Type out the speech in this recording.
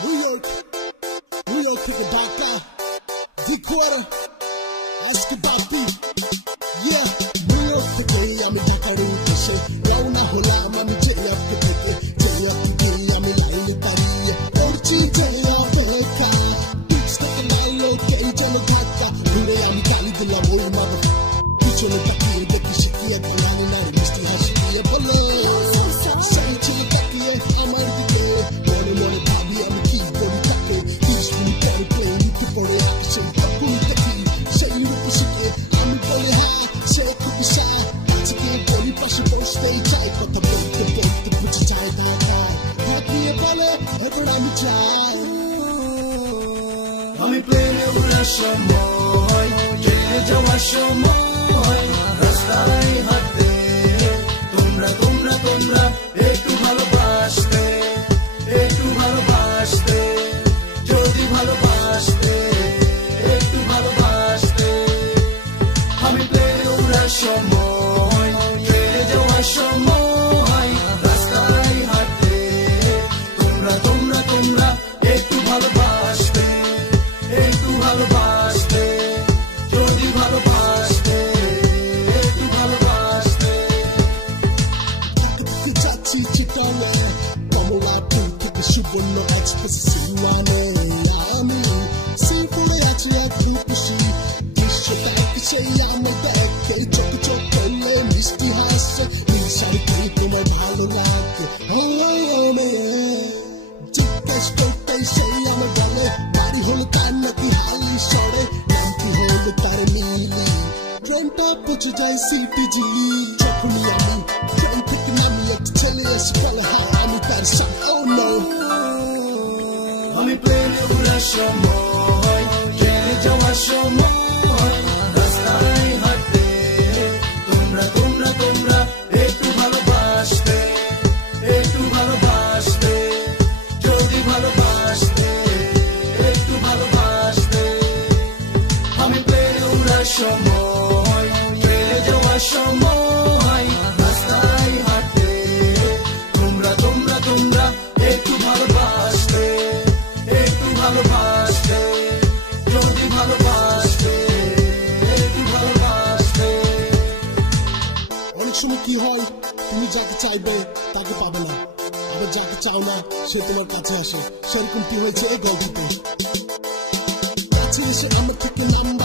New York থেকে Dhaka D-Quarter আজকে বাপি New York থেকে আমি ঢাকার উদ্দেশ্যে রওনা হলাম আমি JFK থেকে JFK আমি লাইনে দাঁড়িয়ে পড়ছি অপেক্ষা পিচ থেকে লাইলো কেই যেন ধাক্কা ঘুরে আমি গালি দিলাম ওই মাথা পিছনে তাকিয়ে দেখি শিখিয়ে বলানি নারী মিষ্টি হাসি দিয়ে বলে সেই ছেলে তাকিয়ে আমার দিকে মনে মনে ভাবি আমি কি করি তাকে 30 মিনিট পরে প্লেন উঠে পড়ে আসে তখন দেখি সেই রূপসীকে আমি বলি হ্যাঁ সে খুবই সায় আজকে বলি পাশে বসতেই চাই কথা বলতে বলতে বুঝে যায় ঢাকায় হাত নিয়ে বলে এবার আমি চাই আমি প্লেনে উড়ার সময় ট্রেনে যাওয়ার সময় রাস্তায় হাঁটতে তোমরা একটু ভালোবাসতে যদি ভালোবাসতে একটু ভালোবাসতে আমি প্লেনে উড়ার সময় ট্রেনে যাওয়ার সময় রাস্তায় হাঁটতে তোমরা একটু ভালোবাসতে যদি ভালোবাসতে একটু ভালোবাসতে যাচ্ছি চিটালে কমলাপুর থেকে সুবর্ণ এক্সপ্রেস সিনেমানে আমি সিম্পলে আছি এক খুশি দৃশ্যটা সেই আমার দেখতে চোখ করলে মিষ্টি হাসে মিশাই করে তোমার ভালো লাগে জিজ্ঞেস করতেই সেই আমার বলে বাড়ি হলো তার নাকি হালি সরে নামটি হলো তার মিলি ট্রেনটা পৌঁছে যায় সিটি জিলি যখনই আমি ট্রেন থেকে নামি একটা ছেলে এসে বলে হ্যাঁ আমি তার সাথে আমি প্লেনে উড়ার সময় ট্রেনে যাওয়ার সময় রাস্তায় হাঁটতে তোমরা একটু ভালোবাসতে যদি ভালোবাসতে একটু ভালোবাসতে আমি প্লেনে উড়ার সময় ট্রেনে যাওয়ার সময় রাস্তায় হাঁটতে তোমরা একটু ভালোবাসতে যদি ভালোবাসতে একটু ভালোবাসতে অনেক সময় কি হয় তুমি যাকে চাইবে তাকে পাবে না আবার যাকে চাও না সে তোমার কাছে আসে সেরকমটি হয়েছে এই গল্পতে কাছে এসে আমার থেকে নাম্বার